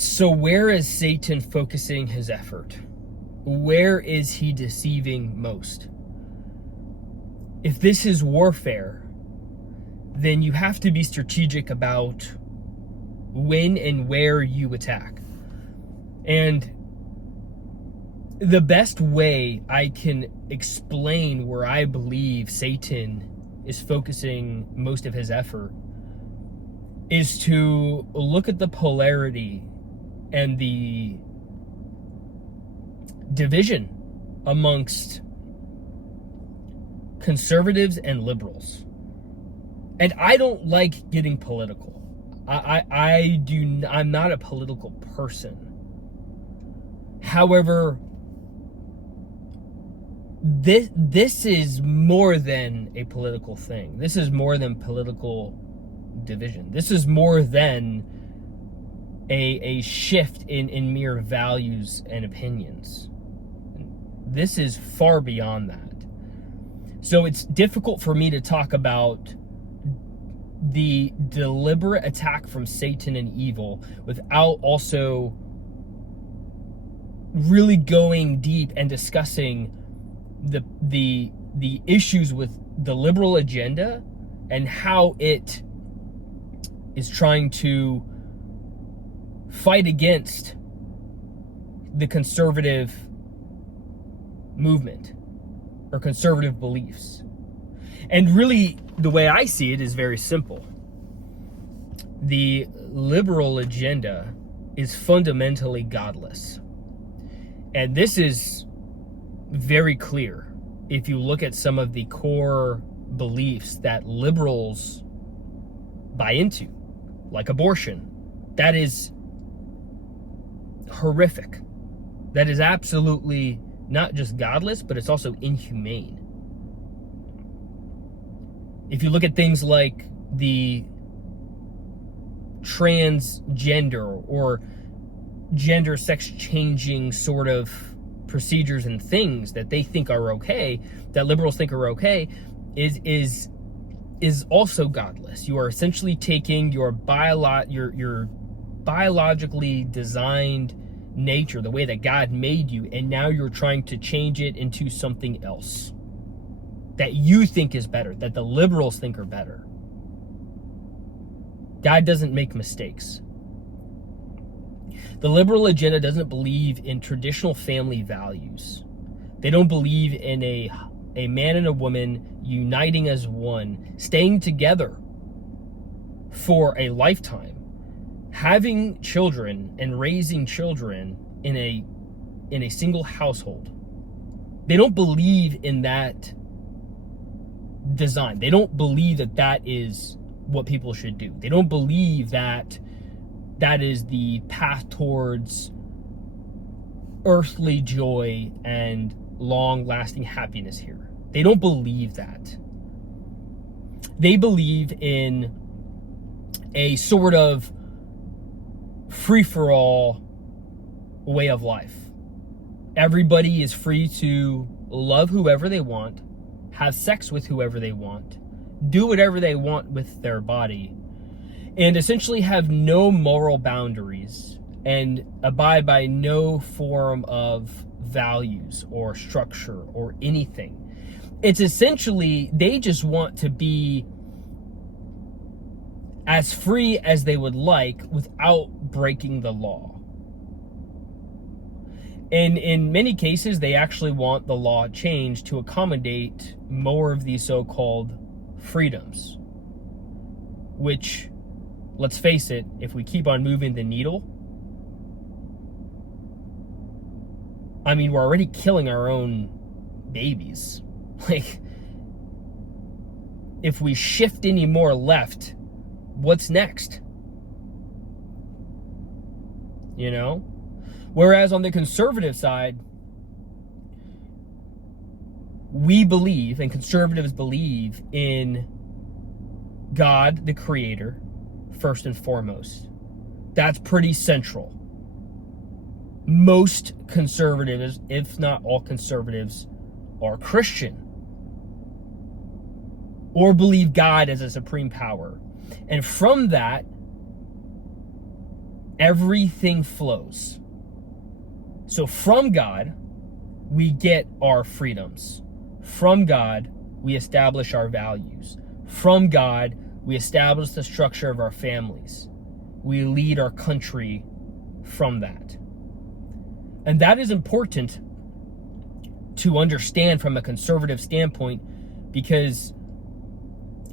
So where is Satan focusing his effort? Where is he deceiving most? If this is warfare, then you have to be strategic about when and where you attack. And the best way I can explain where I believe Satan is focusing most of his effort is to look at the polarity and the division amongst conservatives and liberals. And I don't like getting political. I'm not a political person. However, this is more than a political thing. This is more than political division. This is more than a shift in mere values and opinions. This is far beyond that. So it's difficult for me to talk about the deliberate attack from Satan and evil without also really going deep and discussing the issues with the liberal agenda and how it is trying to fight against the conservative movement or conservative beliefs. And really, the way I see it is very simple. The liberal agenda is fundamentally godless. And this is very clear if you look at some of the core beliefs that liberals buy into, like abortion. That is horrific. That is absolutely not just godless, but it's also inhumane. If you look at things like the transgender or gender sex changing sort of procedures and things that they think are okay, that liberals think are okay, is also godless. You are essentially taking your biologically designed nature, the way that God made you, and now you're trying to change it into something else that you think is better, that the liberals think are better. God doesn't make mistakes. The liberal agenda doesn't believe in traditional family values. They don't believe in a man and a woman uniting as one, staying together for a lifetime, having children and raising children in a single household. They don't believe in that design. They don't believe that that is what people should do. They don't believe that that is the path towards earthly joy and long-lasting happiness here. They don't believe that. They believe in a sort of free-for-all way of life. Everybody is free to love whoever they want, have sex with whoever they want, do whatever they want with their body, and essentially have no moral boundaries and abide by no form of values or structure or anything. It's essentially, they just want to be as free as they would like without breaking the law. And in many cases, they actually want the law changed to accommodate more of these so-called freedoms, which, let's face it, if we keep on moving the needle, I mean, we're already killing our own babies. Like, if we shift any more left, what's next? You know? Whereas on the conservative side, we believe, and conservatives believe, in God, the Creator, first and foremost. That's pretty central. Most conservatives, if not all conservatives, are Christian or believe God as a supreme power. And from that, everything flows. So from God, we get our freedoms. From God, we establish our values. From God, we establish the structure of our families. We lead our country from that. And that is important to understand from a conservative standpoint, because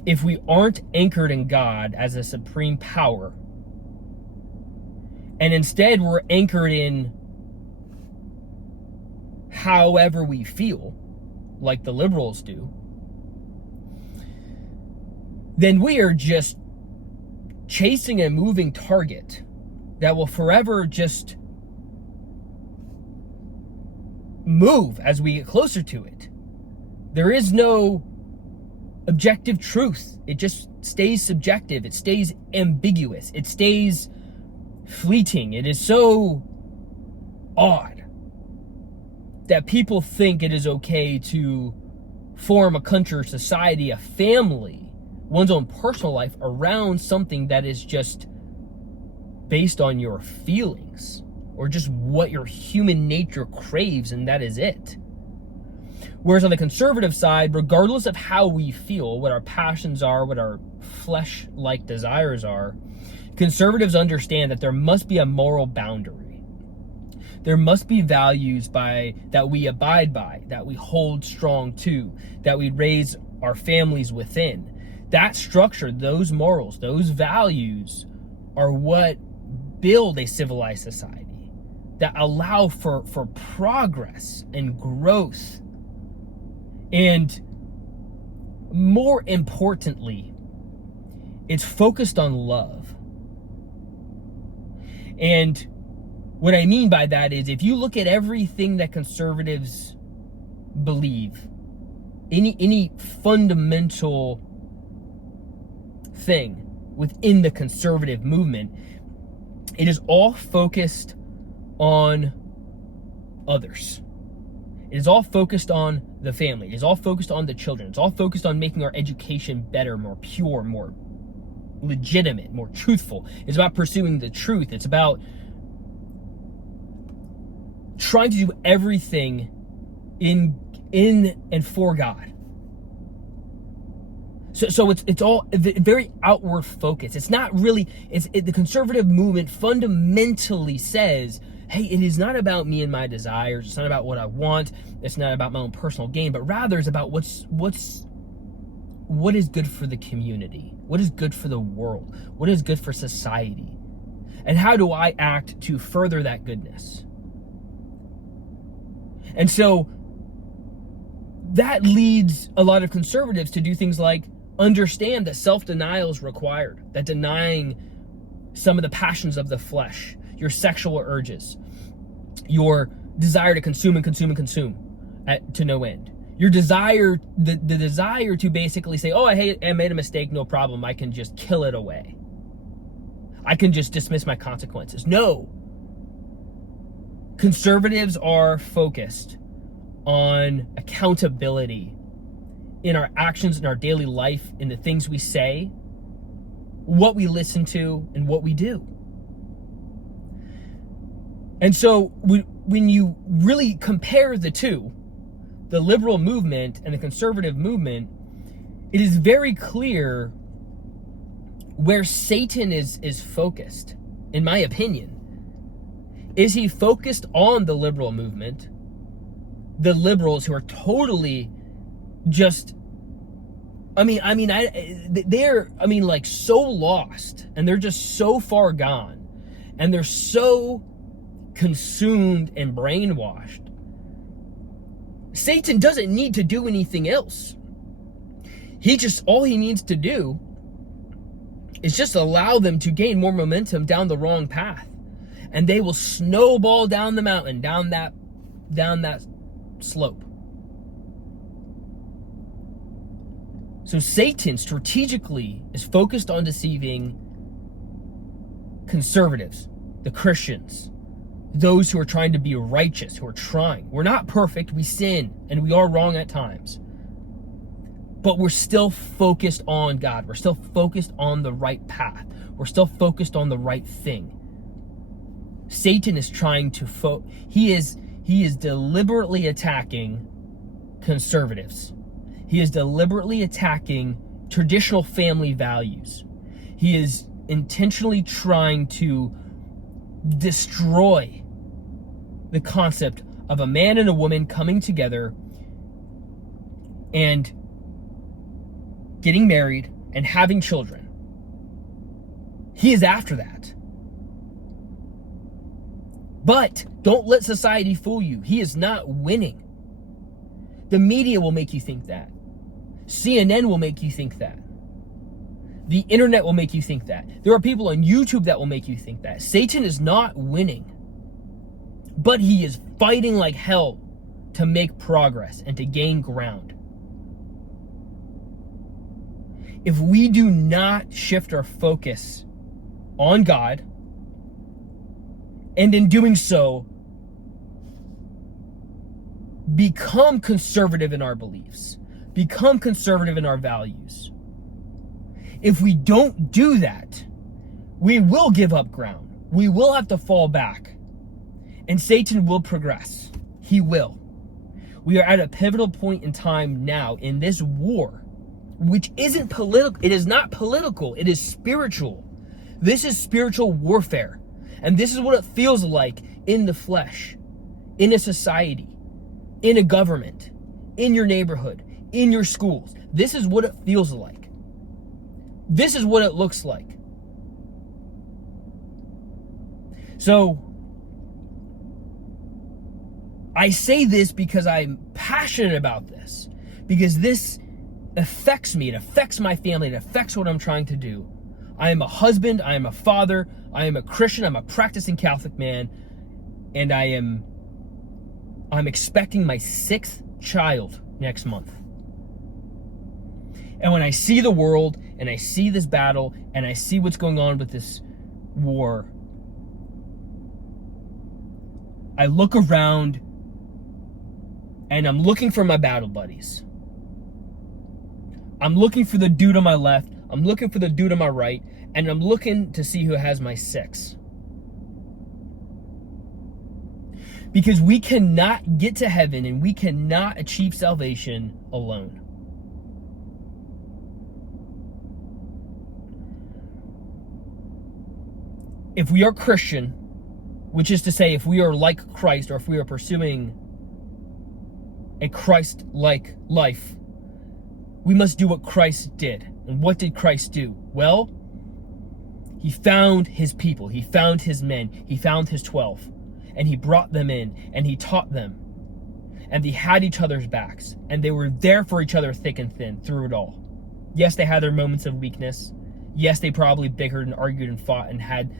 if we aren't anchored in God as a supreme power, and instead we're anchored in however we feel, like the liberals do, then we are just chasing a moving target that will forever just move as we get closer to it. There is no objective truth. It just stays subjective. It stays ambiguous. It stays fleeting. It is so odd that people think it is okay to form a country, society, a family, one's own personal life around something that is just based on your feelings or just what your human nature craves, and that is it. Whereas on the conservative side, regardless of how we feel, what our passions are, what our flesh-like desires are, conservatives understand that there must be a moral boundary. There must be values that we abide by, that we hold strong to, that we raise our families within. That structure, those morals, those values are what build a civilized society, that allow for progress and growth. And more importantly, it's focused on love. And what I mean by that is, if you look at everything that conservatives believe, any fundamental thing within the conservative movement, it is all focused on others. It is all focused on the family. It is all focused on the children. It's all focused on making our education better, more pure, more legitimate, more truthful. It's about pursuing the truth. It's about trying to do everything in and for God. So it's all very outward focused. It's not really, the conservative movement fundamentally says, hey, it is not about me and my desires. It's not about what I want. It's not about my own personal gain, but rather it's about what is good for the community, what is good for the world, what is good for society, and how do I act to further that goodness. And so that leads a lot of conservatives to do things like understand that self-denial is required, that denying some of the passions of the flesh, your sexual urges, your desire to consume and consume and consume to no end, your desire, the desire to basically say, oh, I made a mistake, no problem, I can just kill it away. I can just dismiss my consequences. No. Conservatives are focused on accountability in our actions, in our daily life, in the things we say, what we listen to, and what we do. And so when you really compare the two, the liberal movement and the conservative movement, it is very clear where Satan is focused, in my opinion. Is he focused on the liberal movement, the liberals who are totally just, they're like so lost, and they're just so far gone, and they're so consumed and brainwashed. Satan doesn't need to do anything else. All he needs to do is just allow them to gain more momentum down the wrong path, and they will snowball down the mountain, down that slope. So Satan strategically is focused on deceiving conservatives, the Christians, those who are trying to be righteous, who are trying. We're not perfect, we sin, and we are wrong at times. But we're still focused on God. We're still focused on the right path. We're still focused on the right thing. Satan is trying to he is deliberately attacking conservatives. He is deliberately attacking traditional family values. He is intentionally trying to destroy the concept of a man and a woman coming together and getting married and having children. He is after that. But don't let society fool you. He is not winning. The media will make you think that. CNN will make you think that. The internet will make you think that. There are people on YouTube that will make you think that. Satan is not winning. But he is fighting like hell to make progress and to gain ground. If we do not shift our focus on God, and in doing so, become conservative in our beliefs, become conservative in our values. If we don't do that, we will give up ground. We will have to fall back. And Satan will progress. He will. We are at a pivotal point in time now in this war, which isn't political. It is not political. It is spiritual. This is spiritual warfare. And this is what it feels like in the flesh, in a society, in a government, in your neighborhood, in your schools. This is what it feels like. This is what it looks like. So, I say this because I'm passionate about this. Because this affects me. It affects my family. It affects what I'm trying to do. I am a husband. I am a father. I am a Christian. I'm a practicing Catholic man. And I'm expecting my 6th child next month. And when I see the world and I see this battle and I see what's going on with this war, I look around and I'm looking for my battle buddies. I'm looking for the dude on my left. I'm looking for the dude on my right. And I'm looking to see who has my 6. Because we cannot get to heaven and we cannot achieve salvation alone. If we are Christian, which is to say, if we are like Christ, or if we are pursuing a Christ-like life, we must do what Christ did. And what did Christ do? Well, he found his people. He found his men. He found his 12. And he brought them in. And he taught them. And they had each other's backs. And they were there for each other thick and thin through it all. Yes, they had their moments of weakness. Yes, they probably bickered and argued and fought and had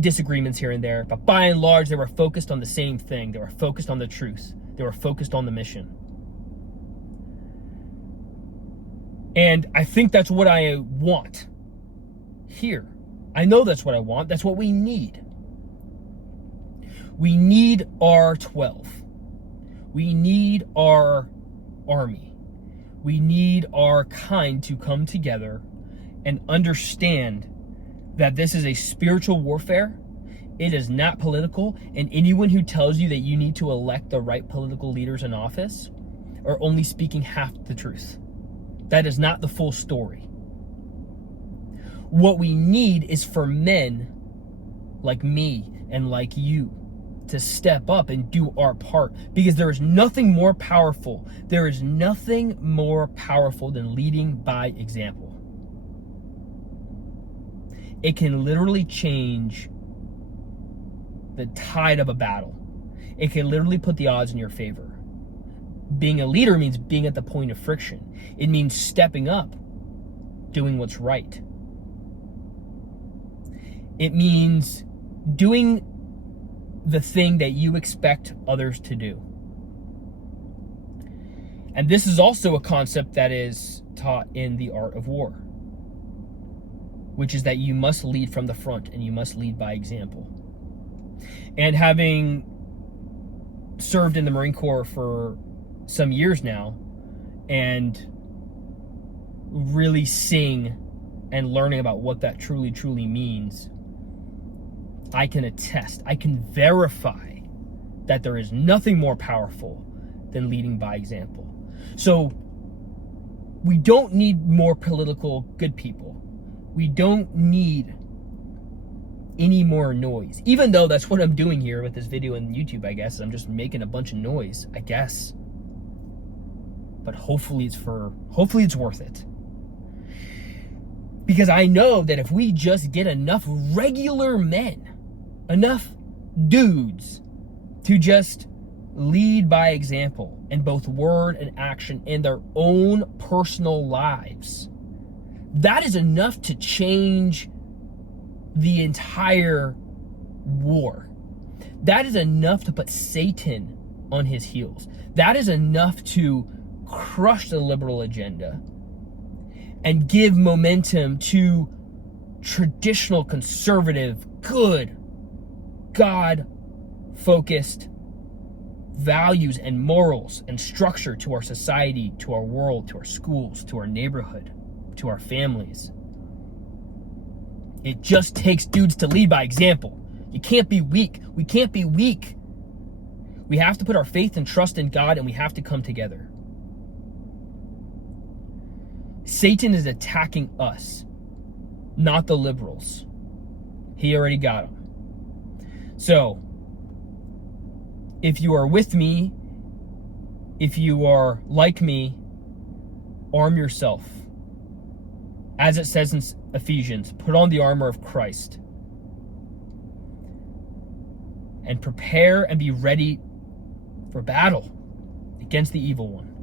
disagreements here and there. But by and large, they were focused on the same thing. They were focused on the truth. They were focused on the mission. And I think that's what I want here. I know that's what I want. That's what we need. We need our 12. We need our army. We need our kind to come together and understand that this is a spiritual warfare. It is not political. And anyone who tells you that you need to elect the right political leaders in office are only speaking half the truth. That is not the full story. What we need is for men like me and like you to step up and do our part, because there is nothing more powerful. There is nothing more powerful than leading by example. It can literally change the tide of a battle. It can literally put the odds in your favor. Being a leader means being at the point of friction. It means stepping up, doing what's right. It means doing the thing that you expect others to do. And this is also a concept that is taught in the art of war, which is that you must lead from the front and you must lead by example. And having served in the Marine Corps for some years now and really seeing and learning about what that truly means, I can attest, I can verify that there is nothing more powerful than leading by example. So we don't need more political good people. We don't need any more noise. Even though that's what I'm doing here with this video on YouTube, I guess. I'm just making a bunch of noise, I guess. But hopefully it's worth it. Because I know that if we just get enough regular men, enough dudes to just lead by example in both word and action in their own personal lives, that is enough to change the entire war. That is enough to put Satan on his heels. That is enough to crush the liberal agenda and give momentum to traditional, conservative, good, God-focused values and morals and structure to our society, to our world, to our schools, to our neighborhood, to our families. It just takes dudes to lead by example. You can't be weak. We can't be weak. We have to put our faith and trust in God, and we have to come together. Satan is attacking us, not the liberals. He already got them. So, if you are with me, if you are like me, arm yourself. As it says in Ephesians, put on the armor of Christ. And prepare and be ready for battle against the evil one.